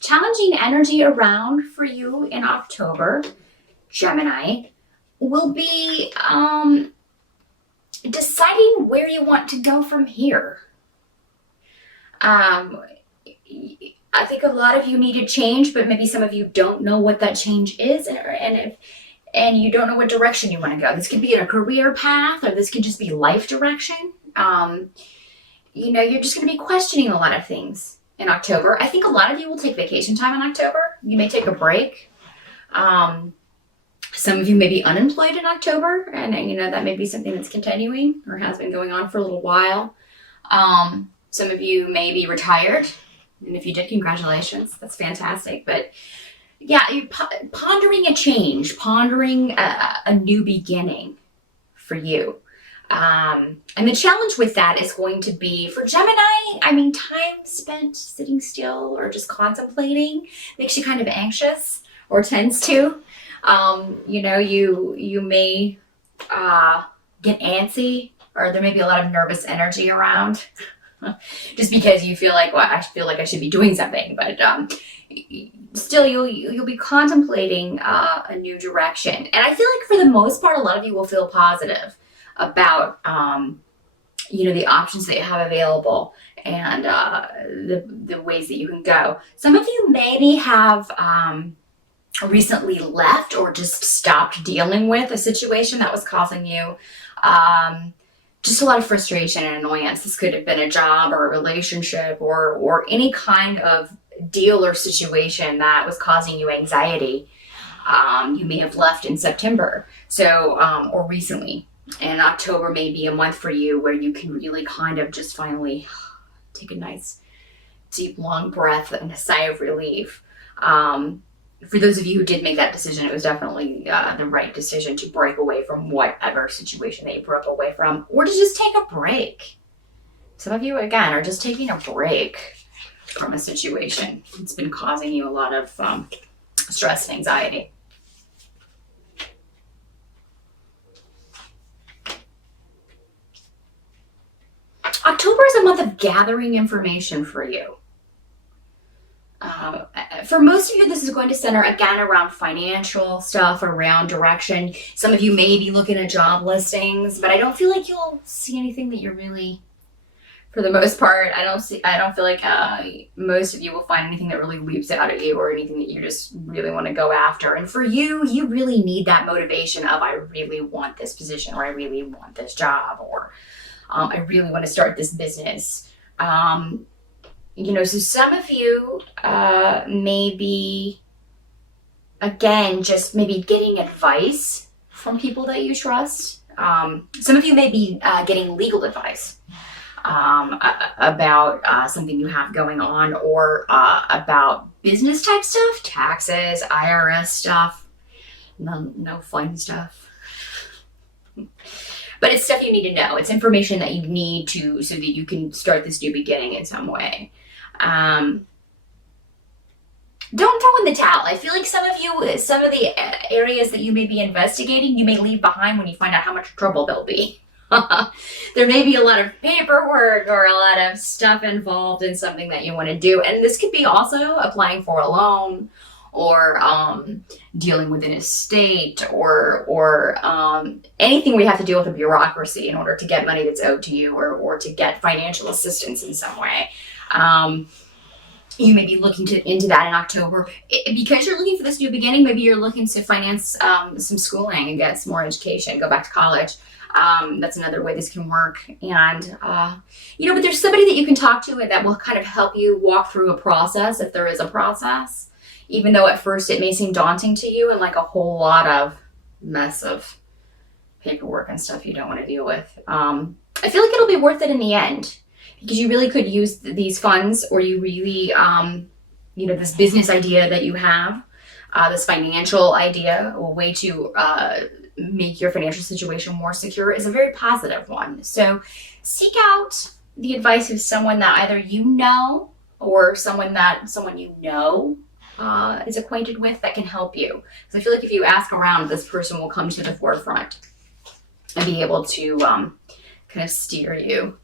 challenging energy around for you in October, Gemini, will be deciding where you want to go from here. Um, I think a lot of you need to change, but maybe some of you don't know what that change is, and you don't know what direction you want to go. This could be in a career path, or this could just be life direction. You're just going to be questioning a lot of things in October. I think a lot of you will take vacation time in October. You may take a break. Some of you may be unemployed in October, and that may be something that's continuing or has been going on for a little while. Some of you may be retired, and if you did, congratulations. That's fantastic. But yeah, you're pondering a change, pondering a new beginning for you. And the challenge with that is going to be for Gemini, time spent sitting still or just contemplating makes you kind of anxious, or tends to. You may get antsy, or there may be a lot of nervous energy around just because you feel like, well, I feel like I should be doing something, but still you'll be contemplating a new direction. And I feel like for the most part, a lot of you will feel positive about the options that you have available, and the ways that you can go. Some of you maybe have recently left or just stopped dealing with a situation that was causing you just a lot of frustration and annoyance. This could have been a job or a relationship or any kind of deal or situation that was causing you anxiety. You may have left in September, or recently. And October may be a month for you where you can really kind of just finally take a nice, deep, long breath and a sigh of relief. For those of you who did make that decision, it was definitely the right decision to break away from whatever situation that you broke away from, or to just take a break. Some of you, again, are just taking a break from a situation. It's been causing you a lot of stress and anxiety. October is a month of gathering information for you. For most of you, this is going to center again around financial stuff, around direction. Some of you may be looking at job listings, but I don't feel like you'll see anything that you're really, for the most part, I don't feel like most of you will find anything that really leaps out at you, or anything that you just really want to go after. And for you, you really need that motivation of, I really want this position, or I really want this job, or I really want to start this business. So some of you may be, again, just maybe getting advice from people that you trust. Some of you may be getting legal advice about something you have going on, or about business type stuff, taxes, IRS stuff, no fun stuff. But it's stuff you need to know. It's information that you need so that you can start this new beginning in some way. Don't throw in the towel. I feel like some of the areas that you may be investigating, you may leave behind when you find out how much trouble there'll be. There may be a lot of paperwork or a lot of stuff involved in something that you want to do. And this could be also applying for a loan, or dealing with an estate, or anything where you have to deal with a bureaucracy in order to get money that's owed to you, or to get financial assistance in some way. You may be looking into that in October. Because you're looking for this new beginning, maybe you're looking to finance some schooling and get some more education, go back to college. That's another way this can work. And, but there's somebody that you can talk to, and that will kind of help you walk through a process, if there is a process. Even though at first it may seem daunting to you, and like a whole lot of mess of paperwork and stuff you don't want to deal with. I feel like it'll be worth it in the end, because you really could use these funds, or you really, this business idea that you have, this financial idea, a way to make your financial situation more secure, is a very positive one. So seek out the advice of someone that either you know, or someone you know is acquainted with, that can help you. So I feel like if you ask around, this person will come to the forefront and be able to kind of steer you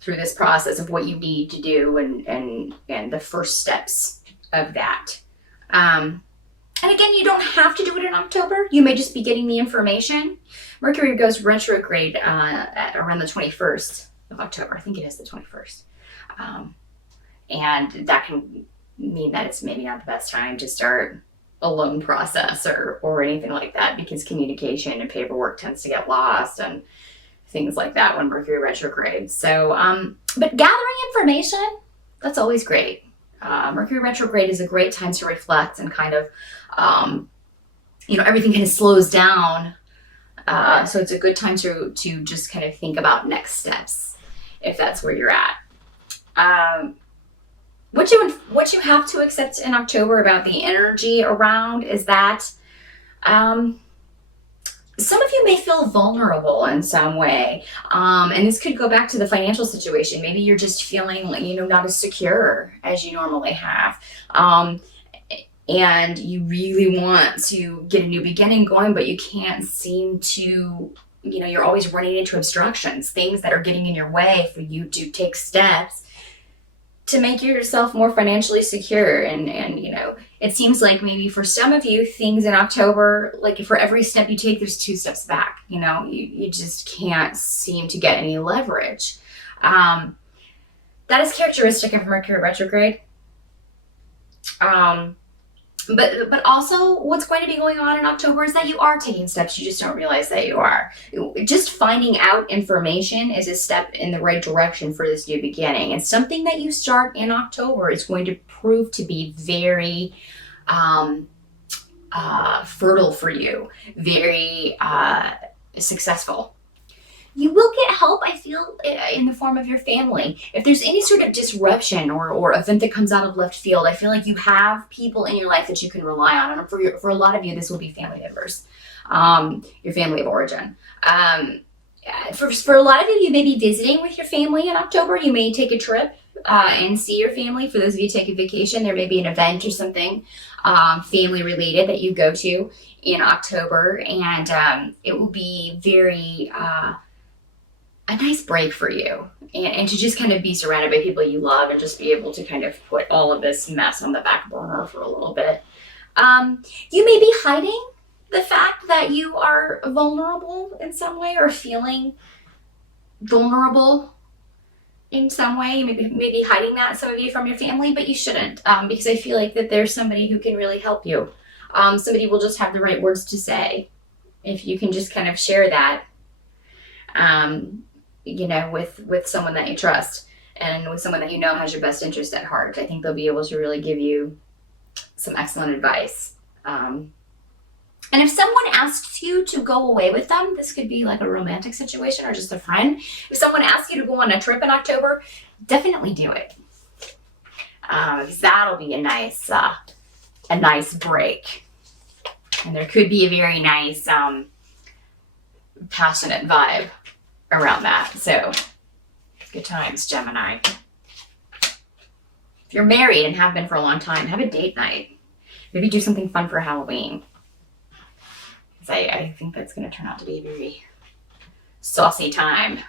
through this process of what you need to do and the first steps of that. And again, you don't have to do it in October. You may just be getting the information. Mercury goes retrograde at around the 21st of October. I think it is the 21st. And that can mean that it's maybe not the best time to start a loan process or anything like that, because communication and paperwork tends to get lost and things like that when Mercury retrogrades. So, but gathering information, that's always great. Mercury retrograde is a great time to reflect and kind of, everything kind of slows down. So it's a good time to just kind of think about next steps, if that's where you're at. What you have to accept in October about the energy around is that some of you may feel vulnerable in some way. And this could go back to the financial situation. Maybe you're just feeling, not as secure as you normally have. And you really want to get a new beginning going, but you can't seem to, you're always running into obstructions, things that are getting in your way for you to take steps to make yourself more financially secure. And it seems like maybe for some of you, things in October, like for every step you take, there's 2 steps back. You just can't seem to get any leverage. That is characteristic of Mercury retrograde. But also what's going to be going on in October is that you are taking steps. You just don't realize that you are. Just finding out information is a step in the right direction for this new beginning. And something that you start in October is going to prove to be very fertile for you, very successful. You will get help, I feel, in the form of your family. If there's any sort of disruption or event that comes out of left field, I feel like you have people in your life that you can rely on. And for a lot of you, this will be family members, your family of origin. For a lot of you, you may be visiting with your family in October. You may take a trip and see your family. For those of you taking vacation, there may be an event or something family related that you go to in October. And it will be very... a nice break for you and to just kind of be surrounded by people you love and just be able to kind of put all of this mess on the back burner for a little bit. You may be hiding the fact that you are vulnerable in some way or feeling vulnerable in some way. You may be hiding that, some of you, from your family, but you shouldn't, because I feel like that there's somebody who can really help you. Somebody will just have the right words to say if you can just kind of share that. With someone that you trust and with someone that has your best interest at heart. I think they'll be able to really give you some excellent advice. And if someone asks you to go away with them, this could be like a romantic situation or just a friend. If someone asks you to go on a trip in October, definitely do it. Because that'll be a nice break. And there could be a very nice, passionate vibe around that. So good times, Gemini. If you're married and have been for a long time, have a date night. Maybe do something fun for Halloween. Because I think that's going to turn out to be a very saucy time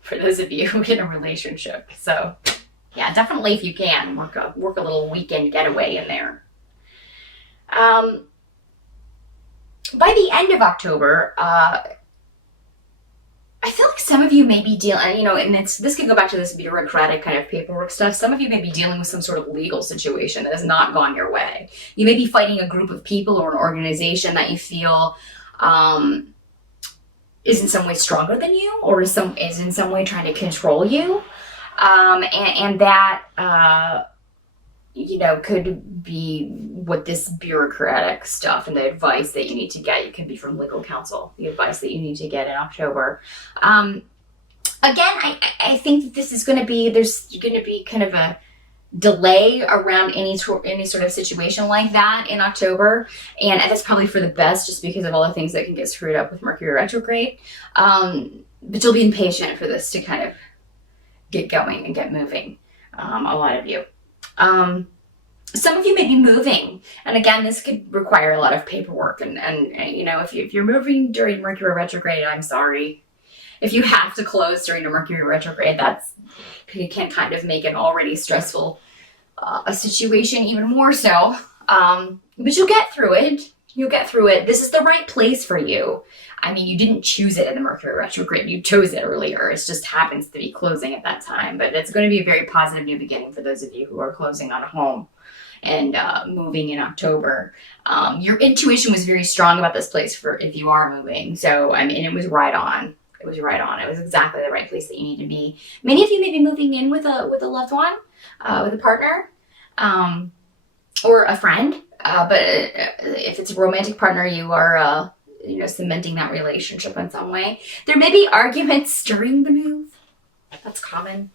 for those of you in a relationship. So yeah, definitely, if you can, work a little weekend getaway in there. By the end of October, I feel like some of you may be dealing, and this could go back to this bureaucratic kind of paperwork stuff. Some of you may be dealing with some sort of legal situation that has not gone your way. You may be fighting a group of people or an organization that you feel is in some way stronger than you, or is in some way trying to control you, and that could be what this bureaucratic stuff and the advice that you need to get. You can be from legal counsel, the advice that you need to get in October. Again, I think that this is going to be, there's going to be kind of a delay around any sort of situation like that in October. And that's probably for the best, just because of all the things that can get screwed up with Mercury retrograde. But you'll be impatient for this to kind of get going and get moving. A lot of you. Some of you may be moving, and again, this could require a lot of paperwork. And if you're moving during Mercury retrograde, I'm sorry. if you have to close during a Mercury retrograde, that's it can kind of make an already stressful a situation even more so. But you'll get through it. You'll get through it. This is the right place for you. I mean, you didn't choose it in the Mercury retrograde. You chose it earlier. It just happens to be closing at that time. But it's going to be a very positive new beginning for those of you who are closing on a home and moving in October. Your intuition was very strong about this place for if you are moving. So, I mean, it was right on. It was right on. It was exactly the right place that you need to be. Many of you may be moving in with a loved one, with a partner, or a friend. But if it's a romantic partner, you are, cementing that relationship in some way. There may be arguments during the move. That's common.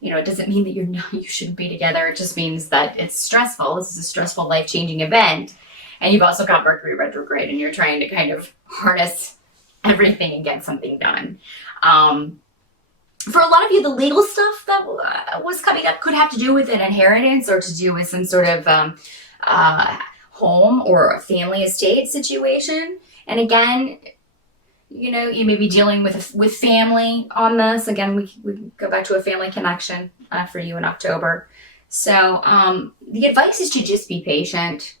It doesn't mean that you shouldn't be together. It just means that it's stressful. This is a stressful, life-changing event. And you've also got Mercury retrograde, and you're trying to kind of harness everything and get something done. For a lot of you, the legal stuff that was coming up could have to do with an inheritance or to do with some sort of home or a family estate situation. And again, you may be dealing with family on this. Again, we go back to a family connection for you in October. So the advice is to just be patient.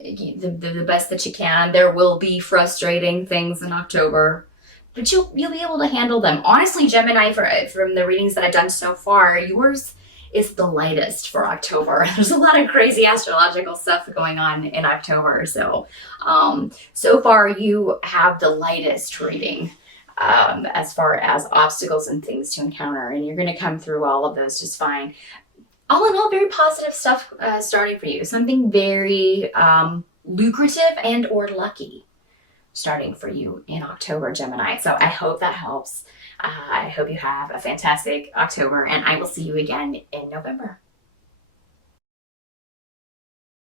The best that you can. There will be frustrating things in October, but you'll be able to handle them. Honestly, Gemini, from the readings that I've done so far, yours is the lightest for October. There's a lot of crazy astrological stuff going on in October. So, so far you have the lightest reading as far as obstacles and things to encounter, and you're going to come through all of those just fine. All in all, very positive stuff starting for you. Something very lucrative and or lucky starting for you in October, Gemini. So I hope that helps. I hope you have a fantastic October, and I will see you again in November.